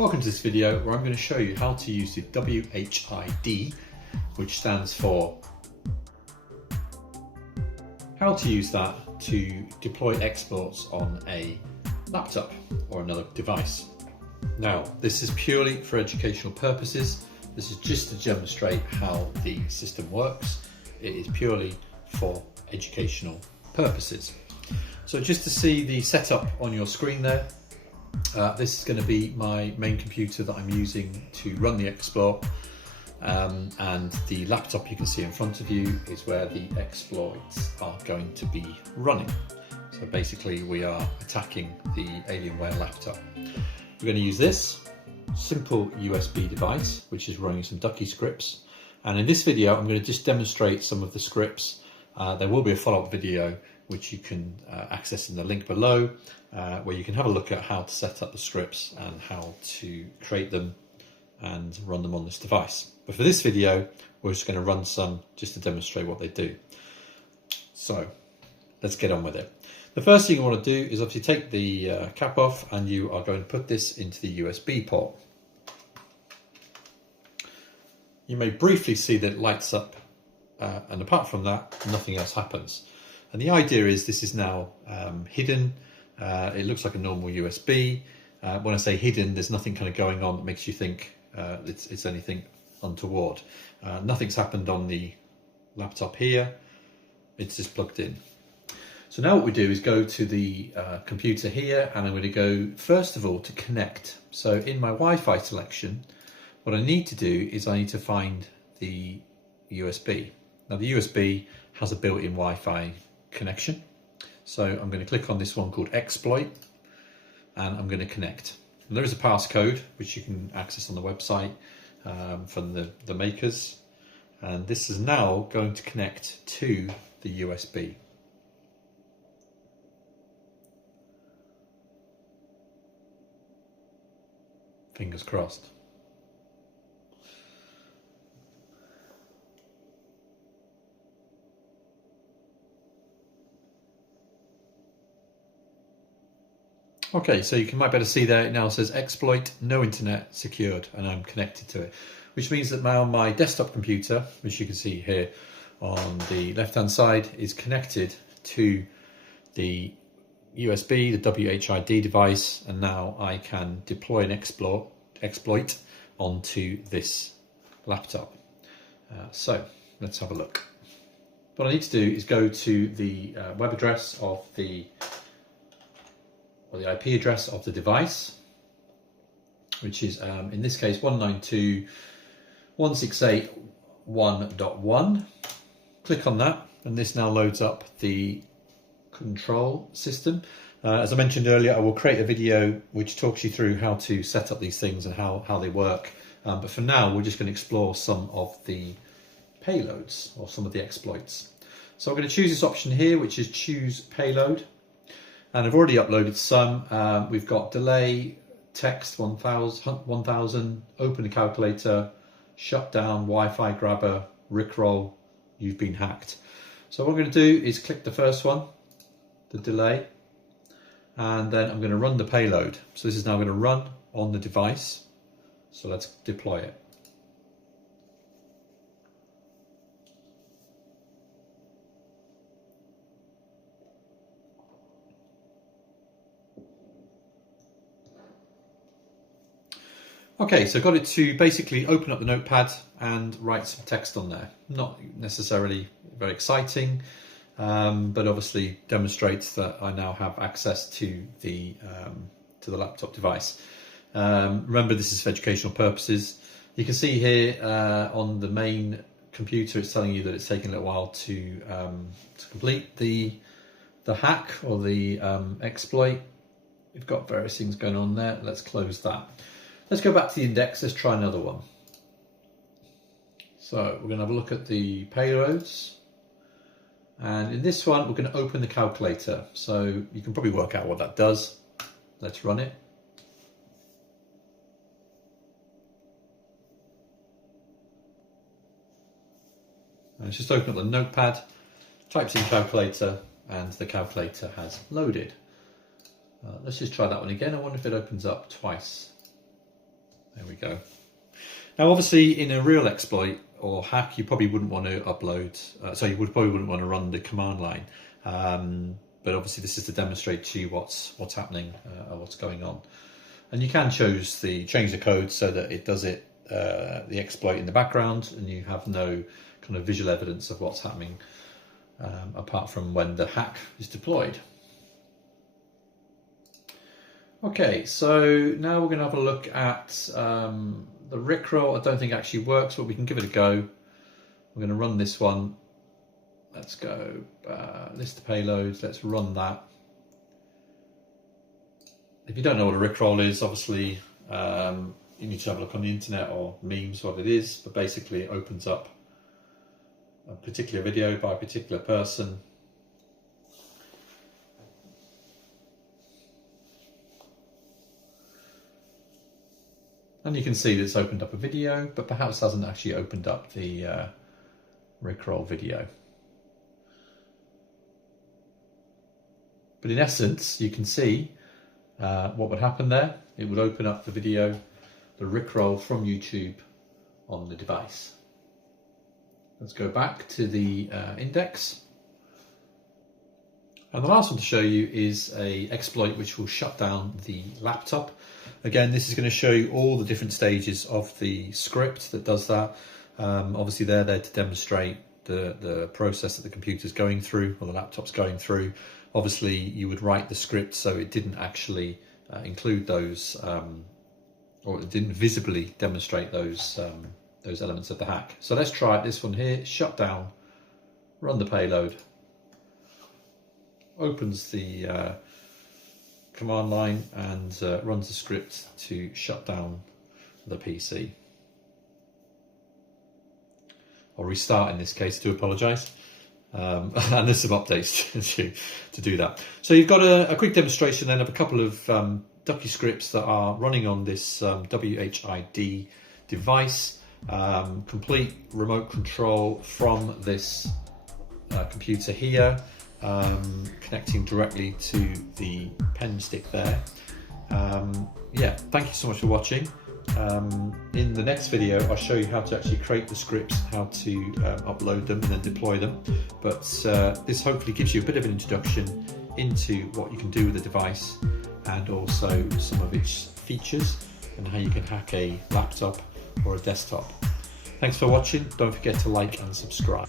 Welcome to this video where I'm going to show you how to use the WHID, which stands for how to use that to deploy exploits on a laptop or another device. Now, this is purely for educational purposes. This is just to demonstrate how the system works. It is purely for educational purposes. So just to see the setup on your screen there, this is going to be my main computer that I'm using to run the exploit, and the laptop you can see in front of you is where the exploits are going to be running. So basically we are attacking the Alienware laptop. We're going to use this simple USB device which is running some ducky scripts, and in this video I'm going to just demonstrate some of the scripts. There will be a follow-up video which you can access in the link below, where you can have a look at how to set up the scripts and how to create them and run them on this device. But for this video, we're just going to run some just to demonstrate what they do. So let's get on with it. The first thing you want to do is obviously take the cap off, and you are going to put this into the USB port. You may briefly see that it lights up, and apart from that, nothing else happens. And the idea is this is now hidden. It looks like a normal USB. When I say hidden, there's nothing kind of going on that makes you think it's anything untoward. Nothing's happened on the laptop here. It's just plugged in. So now what we do is go to the computer here, and I'm going to go first of all to connect. So in my Wi-Fi selection, what I need to do is I need to find the USB. Now the USB has a built-in Wi-Fi connection. So I'm going to click on this one called exploit, and I'm going to connect. And there is a passcode which you can access on the website from the makers, and this is now going to connect to the USB. Fingers crossed. Okay, so you might better see there, it now says exploit, no internet, secured, and I'm connected to it. Which means that now my desktop computer, which you can see here on the left-hand side, is connected to the USB, the WHID device, and now I can deploy an exploit onto this laptop. So let's have a look. What I need to do is go to the web address of the IP address of the device, which is in this case 192.168.1.1. Click on that, and this now loads up the control system. As I mentioned earlier, I will create a video which talks you through how to set up these things and how they work. But for now, we're just going to explore some of the payloads or some of the exploits. So I'm going to choose this option here, which is choose payload. And I've already uploaded some. We've got delay, text 1000, open a calculator, shutdown, Wi-Fi grabber, rickroll, you've been hacked. So what I'm going to do is click the first one, the delay, and then I'm going to run the payload. So this is now going to run on the device. So let's deploy it. Okay, so I got it to basically open up the Notepad and write some text on there. Not necessarily very exciting, but obviously demonstrates that I now have access to the laptop device. Remember, this is for educational purposes. You can see here on the main computer, it's telling you that it's taking a little while to complete the hack or the exploit. We've got various things going on there. Let's close that. Let's go back to the index, let's try another one. So we're going to have a look at the payloads. And in this one, we're going to open the calculator. So you can probably work out what that does. Let's run it. And it's just open up the Notepad, types in calculator, and the calculator has loaded. Let's just try that one again. I wonder if it opens up twice. There we go. Now, obviously, in a real exploit or hack, you probably wouldn't want to upload, so you probably wouldn't want to run the command line. But obviously, this is to demonstrate to you what's happening or what's going on. And you can change the code so that it does it, the exploit in the background, and you have no kind of visual evidence of what's happening apart from when the hack is deployed. Okay, so now we're going to have a look at the Rickroll. I don't think it actually works, but we can give it a go. We're going to run this one. Let's go list of payloads. Let's run that. If you don't know what a Rickroll is, obviously you need to have a look on the internet or memes what it is, but basically it opens up a particular video by a particular person. And you can see that it's opened up a video, but perhaps hasn't actually opened up the Rickroll video. But in essence, you can see what would happen there. It would open up the video, the Rickroll from YouTube on the device. Let's go back to the index. And the last one to show you is an exploit which will shut down the laptop. Again, this is going to show you all the different stages of the script that does that. Obviously, they're there to demonstrate the process that the computer's going through or the laptop's going through. Obviously, you would write the script so it didn't actually include those, or it didn't visibly demonstrate those elements of the hack. So let's try it. This one here, Shutdown, run the payload, opens the command line and runs the script to shut down the PC. Or restart in this case, to apologise. And there's some updates to do that. So you've got a quick demonstration then of a couple of ducky scripts that are running on this WHID device. Complete remote control from this computer here, connecting directly to the pen stick there. Yeah, thank you so much for watching. In the next video, I'll show you how to actually create the scripts, how to upload them and then deploy them. But this hopefully gives you a bit of an introduction into what you can do with the device and also some of its features and how you can hack a laptop or a desktop. Thanks for watching. Don't forget to like and subscribe.